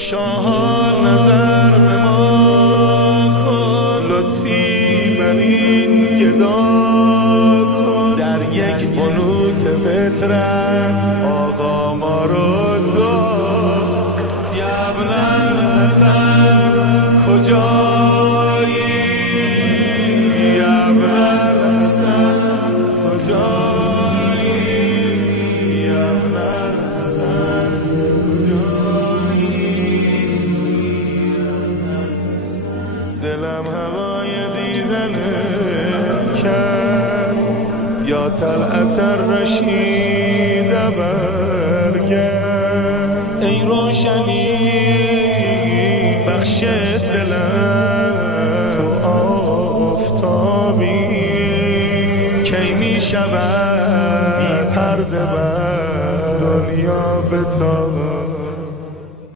شاه نظر به ما کن، لطفی بر این گدا کن، در یک بنوت فطرت آقا ما رو داد. ابن الحسن کجایی؟ ابن الحسن کجایی؟ ابن الحسن کجایی؟ دلم هوای دیدنت کرد، یا طلعت الرشید برگرد. ای روشنی بخش دلم، تو آفتابی کی می شود بی پرده بر دنیا بتاب.